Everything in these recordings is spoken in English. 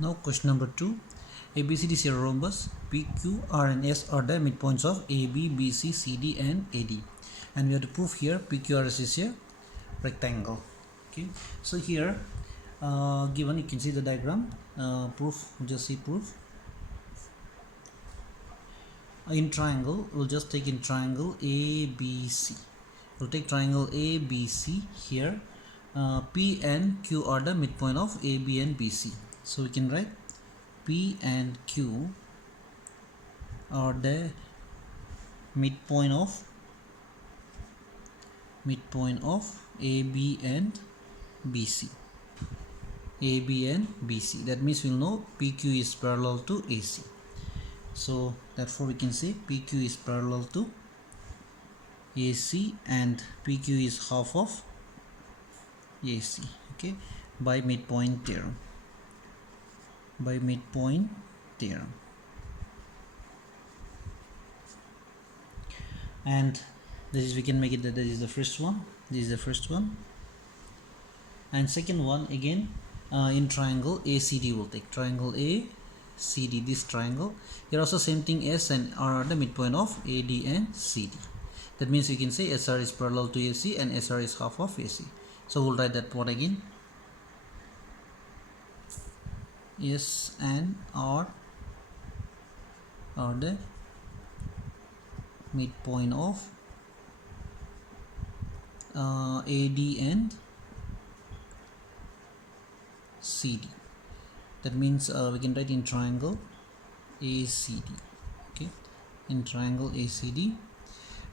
Now question number 2. ABCD is a rhombus. PQ, R and S are the midpoints of AB, BC, CD and AD. And we have to prove here PQRS is a rectangle. Okay. So here given, you can see the diagram. Proof, just see proof. In triangle, we'll just take in triangle ABC. We'll take triangle ABC here. P and Q are the midpoint of AB and BC. So we can write P and Q are the midpoint of AB and BC. AB and BC. That means we'll know PQ is parallel to AC. So therefore we can say PQ is parallel to AC and PQ is half of AC. Okay, by midpoint theorem. And this is, we can make it that this is the first one. This is the first one. And second one again in triangle ACD, will take triangle ACD, this triangle. Here also same thing, S and R are the midpoint of AD and CD. That means you can say SR is parallel to AC and SR is half of AC. So we'll write that one again. S and R are the midpoint of AD and CD. That means we can write in triangle ACD. Okay, in triangle ACD.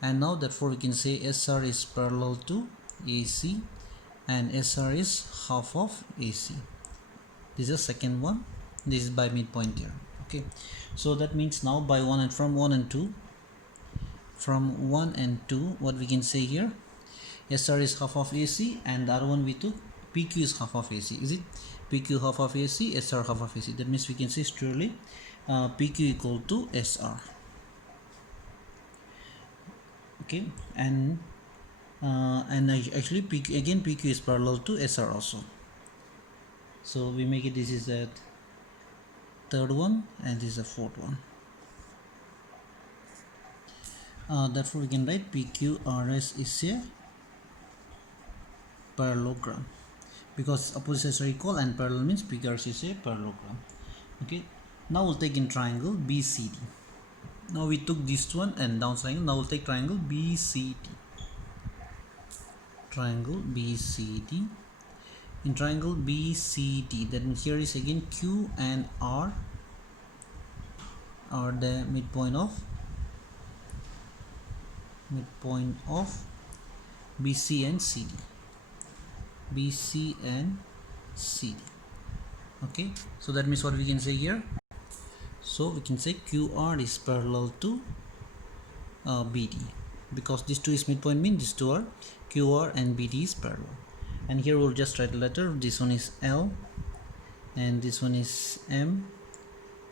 And now therefore we can say SR is parallel to AC and SR is half of AC. This is the second one. This is by midpoint theorem. Okay, so that means now by 1 and from 1 and 2, what we can say here, SR is half of AC and the other one we took PQ is half of AC. Is it PQ half of AC, SR half of AC? That means we can say surely PQ equal to SR. Okay, and actually PQ, again PQ is parallel to SR also. So we make it, this is the third one and this is the fourth one. Therefore we can write PQRS is a parallelogram, because opposite sides are equal and parallel means PQRS is a parallelogram. Okay, now we'll take in triangle BCD. Now we took this one and down triangle. Now we'll take triangle BCD. Triangle BCD. In triangle BCD, then here is again Q and R are the midpoint of BC and CD. BC and CD. Okay, so that means what we can say here. So we can say QR is parallel to BD, because these two is midpoint, means these two are QR and BD is parallel. And here we'll just write a letter. This one is L and this one is M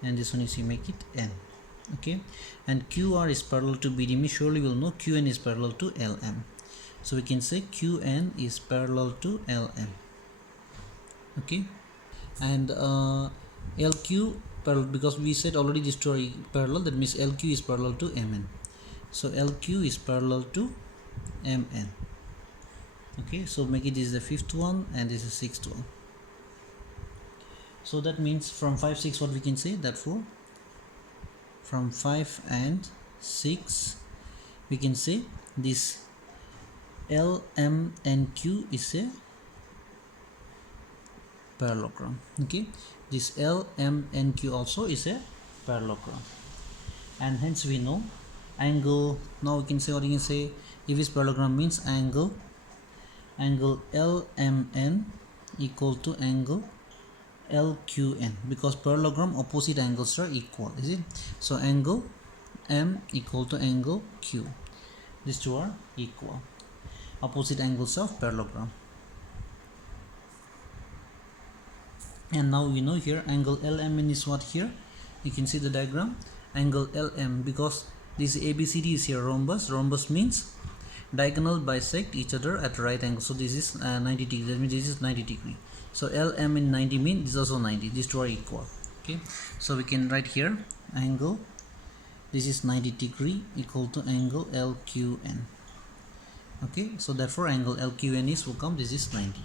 and this one is, you make it N. Okay, and QR is parallel to BD means surely we'll know QN is parallel to LM. So we can say QN is parallel to LM. Okay, and LQ parallel, because we said already these two are parallel, that means LQ is parallel to MN. So LQ is parallel to MN. Okay, so make it, this is the fifth one and this is the sixth one. So that means from 5, 6 what we can say, therefore from 5 and 6 we can say this L, M and Q is a parallelogram. Okay, this L, M and Q also is a parallelogram, and hence we know angle. Now we can say, what you can say, if it's parallelogram means angle LMN equal to angle LQN, because parallelogram opposite angles are equal, is it? So angle M equal to angle Q, these two are equal, opposite angles of parallelogram. And now we know here angle LMN is what, here you can see the diagram, angle LM, because this ABCD is here rhombus. Rhombus means diagonal bisect each other at right angle. So this is 90 degree. That means this is 90 degree. So LM in 90 means this is also 90. These two are equal. Okay, so we can write here angle, this is 90 degree equal to angle LQN. Okay, so therefore angle LQN is will come, this is 90.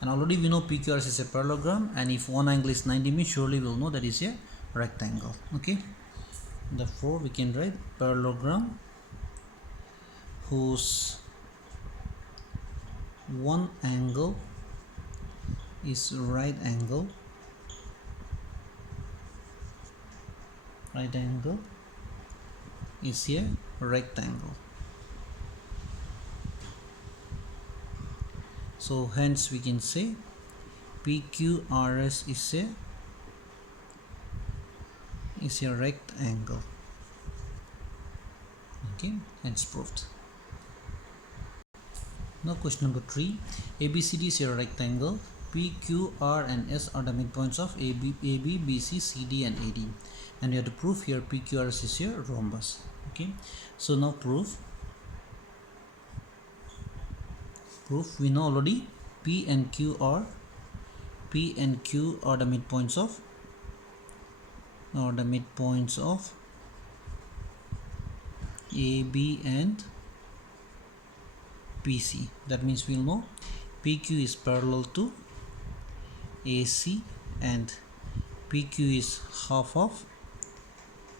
And already we know PQRS is a parallelogram, and if one angle is 90 means surely we'll know that is a rectangle. Okay, therefore we can write parallelogram whose one angle is right angle is a rectangle. So hence we can say PQRS is a rectangle. Okay, hence proved. Now question number 3. ABCD is a rectangle. P, Q, R and S are the midpoints of AB, BC, CD and AD. And we have to prove here PQRS is a rhombus. Okay, so now proof. We know already P and Q are the midpoints of AB and BC. That means we'll know PQ is parallel to AC and PQ is half of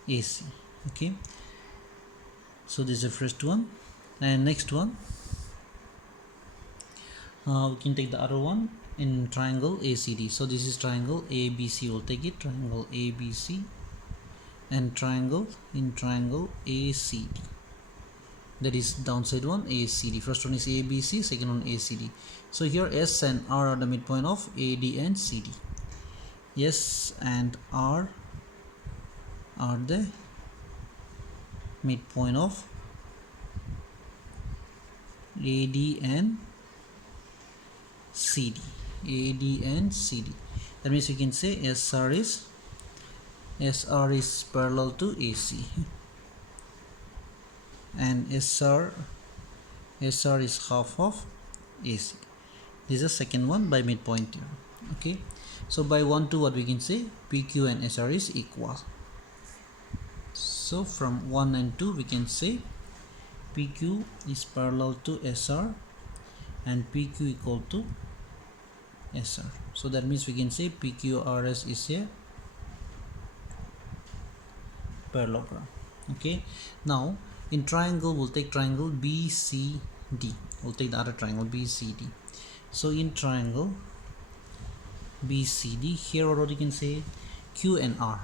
AC. Okay, so this is the first one, and next one we can take the other one in triangle ACD. So this is triangle ABC, we'll take it triangle ABC, and triangle ACD, that is downside one ACD. First one is ABC, second one ACD. So here S and R are the midpoint of AD and CD. S and R are the midpoint of AD and CD. That means you can say SR is parallel to AC, and SR is half of AC. This is the second one by midpoint here. Okay, so by 1 2 what we can say PQ and SR is equal. So from 1 and 2 we can say PQ is parallel to SR and PQ equal to SR. So that means we can say PQRS is a parallelogram. Okay, now in triangle we'll take triangle BCD. We'll take the other triangle BCD. So in triangle BCD, here already you can say Q and R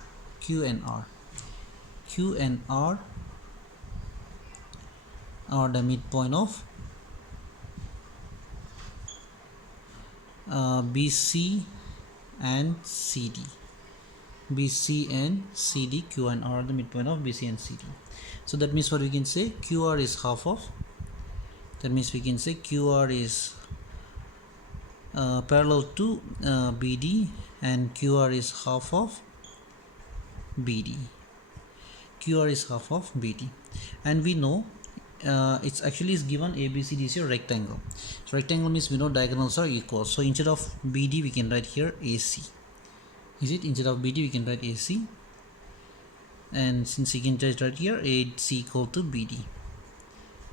are the midpoint of BC and CD. Q and R are the midpoint of BC and CD. So that means what we can say QR is half of, that means we can say QR is parallel to BD, and QR is half of BD. QR is half of BD, and we know it's actually is given ABCD is a rectangle. So rectangle means we know diagonals are equal. So instead of BD we can write here AC. Instead of BD we can write AC, and since you can just write here AC equal to BD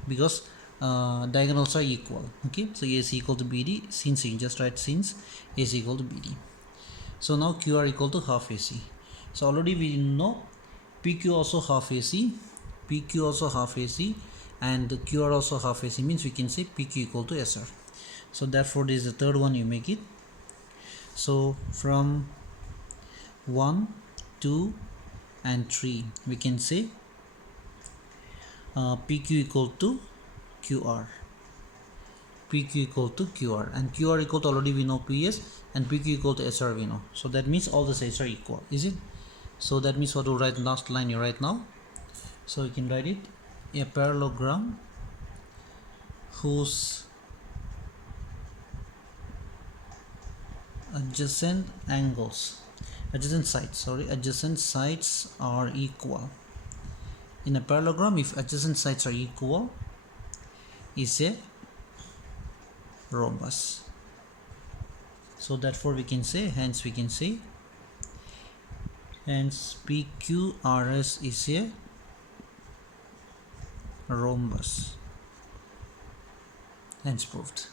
because diagonals are equal. Okay, so AC equal to BD, since you can just write since AC equal to BD. So now QR equal to half AC. So already we know PQ also half AC, and QR also half AC, means we can say PQ equal to SR. So therefore this is the third one you make it. So from 1 2 and 3 we can say PQ equal to QR, and QR equal to already we know PS, and PQ equal to SR we know. So that means all the sides are equal, is it? So that means what to write last line you write now. So you can write it a parallelogram whose adjacent sides are equal. In a parallelogram, if adjacent sides are equal, is a rhombus. So therefore we can say, hence PQRS is a rhombus. Hence proved.